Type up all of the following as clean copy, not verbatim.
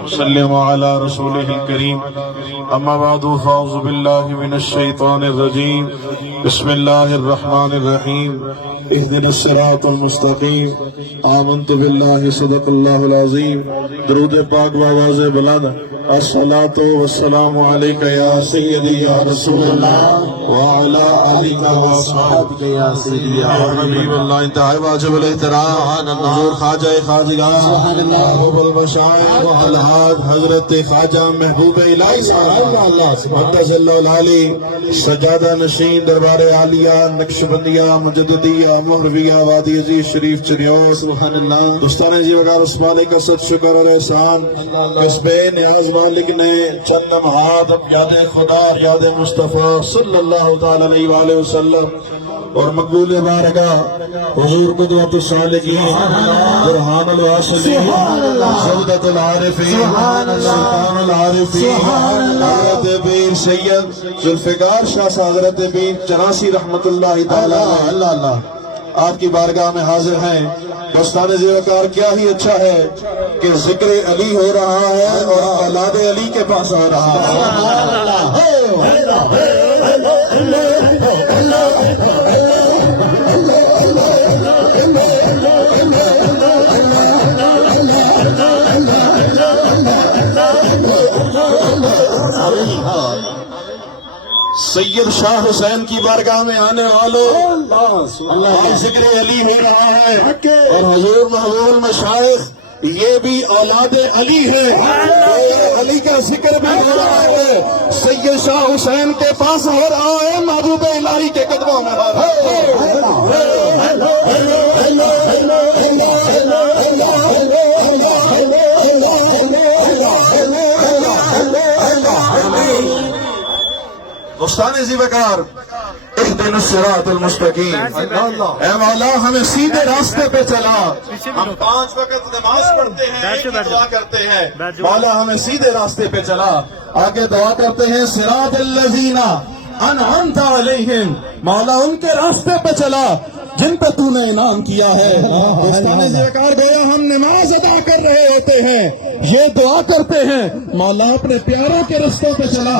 وسلم على رسوله الكريم اما بعد فاعوذ بالله من الشيطان الرجيم بسم الله الرحمن الرحيم اهدنا الصراط المستقيم آمنت بالله صدق الله العظيم درود پاک بآواز بلند الصلاة والسلام عليك يا سيدي يا رسول الله وعلى آلك وصحبك يا سيدي يا حبيب الله انتہائی واجب الاحترام حضور خواجہ خواجگاہ ابو البشائر والحاد حضرت خواجہ محبوب الہی صاحب مقدس اللہ العالی سجادہ نشین دربار عالیہ نقشبندیہ مجددیہ مہرویہ وادی عزیز شریف چریون سبحان اللہ دوستان عزیز وقار عثمانی کا صد شکر اور احسان اس بے نیاز مالک نے چند لمحات یاد خدا یاد مصطفیٰ صلی اللہ تعالی علیہ وآلہ وسلم اور مقبول بارگاہ حضور قدوۃ الصالحین برہان الواصلین سعادت العارفین سلطان العارفین حضرت پیر سید ذوالفقار شاہ صاحب حضرت پیر چراسی رحمت اللہ تعالی اللہ آپ کی بارگاہ میں حاضر ہیں دوستان زیوکار کیا ہی اچھا ہے کہ ذکر علی ہو رہا ہے اور اولاد علی کے پاس آ رہا ہے سید شاہ حسین کی بارگاہ میں آنے والوں اللہ ذکر علی ہو رہا ہے اور حضور محبوب مشائخ یہ بھی اولاد علی ہے علی کا ذکر بھی ہو رہا ہے سید شاہ حسین کے پاس ہو رہا ہے محبوب الہی کے قدموں میں دوستان زیوکار اہدنا الصراط المستقیم اے مولا ہمیں سیدھے راستے پہ چلا ہم 5 وقت نماز پڑھتے ہیں دعا کرتے ہیں مولا ہمیں سیدھے راستے پہ چلا آگے دعا کرتے ہیں صراط الذین انعمت علیہم مولا ان کے راستے پہ چلا جن پہ تو نے انعام کیا ہے دوستان زیوکار گویا ہم نماز ادا کر رہے ہوتے ہیں یہ دعا کرتے ہیں مولا اپنے پیاروں کے رستوں پہ چلا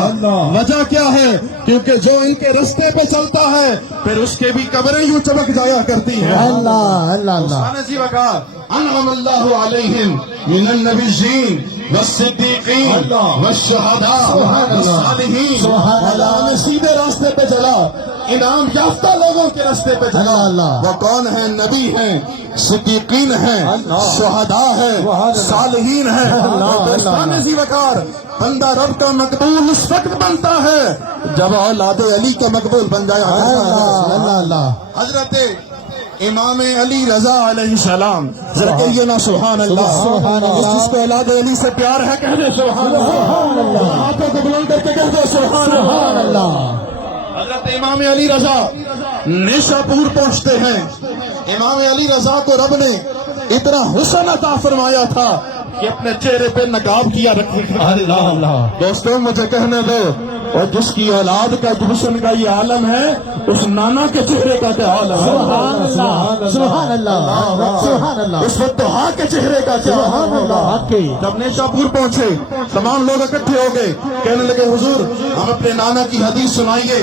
وجہ کیا ہے کیونکہ جو ان کے رستے پہ چلتا ہے پھر اس کے بھی قبریں یوں چمک جایا کرتی ہیں دوستان زیوکار انعم اللہ علیہم من النبیین والصدیقین والشہداء والصالحین اللہ ہمیں سیدھے راستے پہ چلا انعام یافتہ لوگوں کے راستے پہ چلا وہ کون ہیں نبی ہیں صدیقین ہیں شہداء ہیں صالحین ہیں دوستان زیوکار بندہ رب کا مقبول اس وقت بنتا ہے جب اولاد علی کا مقبول بن جائے حضرت امام علی رضا علیہ السلام ذرا کہیے نا سبحان اللہ جس کو اولاد علی سے پیار ہے کہہ دے سبحان اللہ ہاتھوں کو بلند کر کے کہہ دے سبحان اللہ حضرت امام علی رضا نیشا پور پہنچتے ہیں امام علی رضا کو رب نے اتنا حسن عطا فرمایا تھا کہ اپنے چہرے پہ نقاب کیا رکھی تھا دوستوں مجھے کہنے دو اور جس کی اولاد کا حسن کا یہ عالم ہے اس نانا کے چہرے کا کیا عالم ہے سبحان اللہ اس وقت کے چہرے کا کیا جب نیشا پور پہنچے تمام لوگ اکٹھے ہو گئے کہنے لگے حضور ہم اپنے نانا کی حدیث سنائیے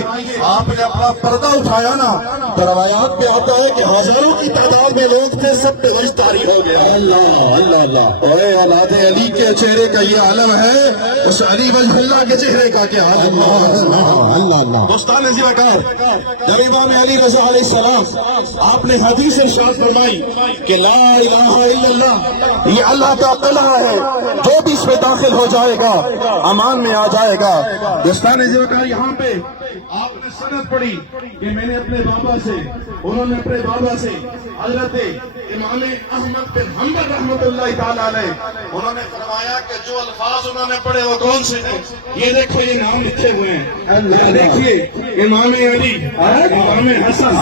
آپ نے اپنا پردہ اٹھایا نا تو روایات پہ آتا ہے کہ ہزاروں کی تعداد میں لوگ تھے سب پہ غش طاری ہو گیا اللہ اور اولاد علی کے چہرے کا یہ عالم ہے اس علی وجہ اللہ کے چہرے کا کیا عالم دوستان زیوکار جب امام علی رضا علیہ السلام آپ نے حدیث ارشاد فرمائی کہ لا الہ الا اللہ یہ اللہ کا قلعہ ہے جو بھی اس میں داخل ہو جائے گا امان میں آ جائے گا دوستان زیوکار یہاں پہ آپ نے سند پڑھی کہ میں نے اپنے بابا سے انہوں نے اپنے بابا سے حضرت امام احمد بن حنبل رحمت اللہ تعالی علیہ انہوں نے فرمایا کہ جو الفاظ انہوں نے پڑھے وہ کون سے ہیں یہ دیکھو یہ نام لکھے ہوئے ہیں دیکھیے امام علی امام حسن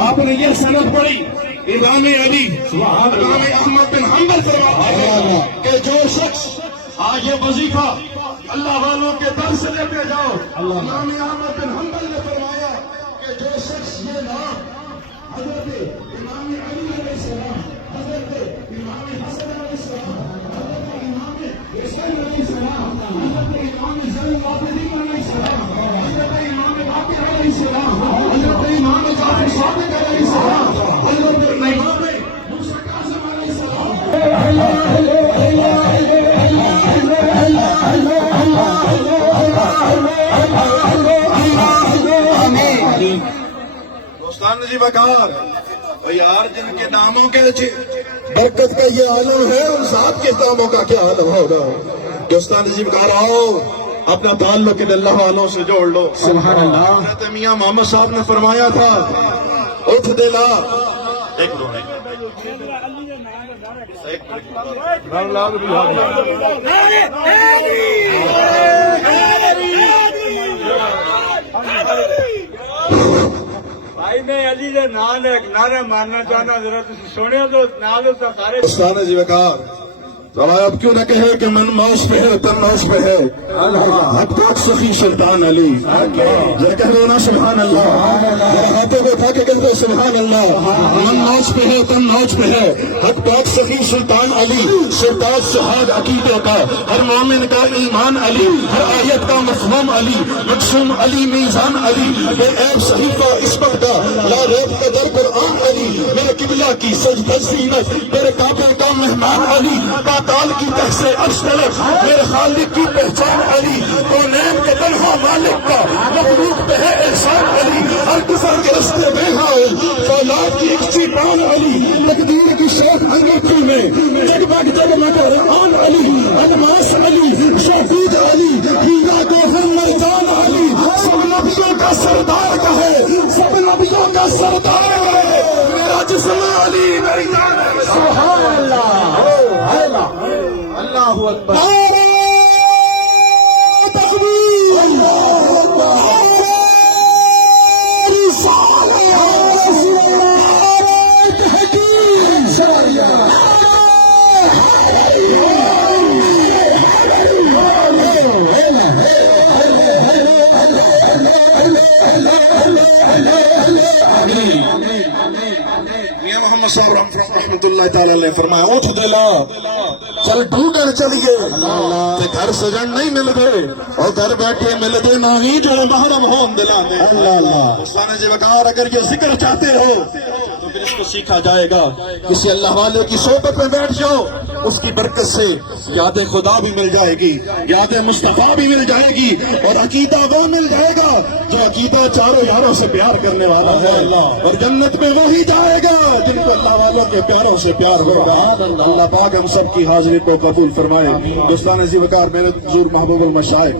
آپ نے یہ سند پڑھی امام علی امام احمد بن حنبل فرمایا کہ جو شخص آج یہ وظیفہ اللہ والوں کے در سے لیتے جاؤ امام احمد بن حنبل نے فرمایا کہ جو شخص یہ نام حضرت امام علی علیہ السلام حضرت امام حسن علیہ السلام حضرت امام دوستان جی وقار یار جن کے ناموں کے برکت کا یہ عالم ہے ان ذات کے ناموں کا کیا عالم ہوگا. دوستان جی وقار آؤ اپنا تعلق ان اللہ والوں سے جوڑ لو. سبحان اللہ. حضرت میاں محمد صاحب نے فرمایا تھا اٹھ دلا ایک بھائی میں علی دے نال ایک نعرہ مارنا چاہنا ذرا تسی سنیا تو نال تو سارے دوستان جی وقار اب کیوں نہ کہے کہ من موش پہ ہے تن موش پہ ہے حق پاک سخی سلطان علی. ذرا کہہ دو نا سبحان اللہ. ذرا ہاتھوں کو اٹھا کے کہہ دو سبحان اللہ. من موش پہ ہے تن موش پہ ہے حق پاک سخی سلطان علی. سرتاج سہاگ عقیدے کا ہر مومن کا ایمان علی. ہر آیت کا مفہوم علی. مقصوم علی میزان علی. بے عیب صحیفہ عصمت کا لا ریب قدر قرآن علی. میرے قبلہ کی سجدہ زینت میرے کعبے کا مہمان علی. تال کی تہ سے عرش طلب میرے خالق کی پہچان علی. کونین کے تنہا مالک کا مخلوق پہ ہے احسان علی. ہر کفر کے رستے بے حائل فولاد کی اکچی پان علی. تقدیر کی شیخ انگیٹھی میں جگمگ جگمگ قرآن علی. الماس علی شہید علی ہیرا گوہر مرجان علی. سب نبیوں کا سردار کا ہے سب نبیوں کا سردار ہے میرا جسم علی میری جان علی. سبحان اللہ. اللہ اکبر. میاں محمد صاحب رحمۃ اللہ تعالی علیہ فرمایا اٹھ دلا چل ڈھونڈن چلیے گھر سجن نہیں مل گئے اور گھر بیٹھے مل دے نہ ہی جو محرم ہون دلا دے. دوستان جی وقار اگر یہ ذکر چاہتے ہو تو پھر اس کو سیکھا جائے گا. کسی اللہ والے کی صحبت میں بیٹھ جاؤ اس کی برکت سے یاد خدا بھی مل جائے گی یاد مصطفیٰ بھی مل جائے گی اور عقیدہ وہ مل جائے گا جو عقیدہ چاروں یاروں سے پیار کرنے والا ہے. اور جنت میں وہی جائے گا جن کو اللہ والوں کے پیاروں سے پیار ہوگا. اللہ پاک ہم سب کی حاضری کو قبول فرمائے. دوستان جی وقار میرے حضور محبوب المشائخ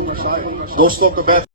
دوستوں کو بیٹھ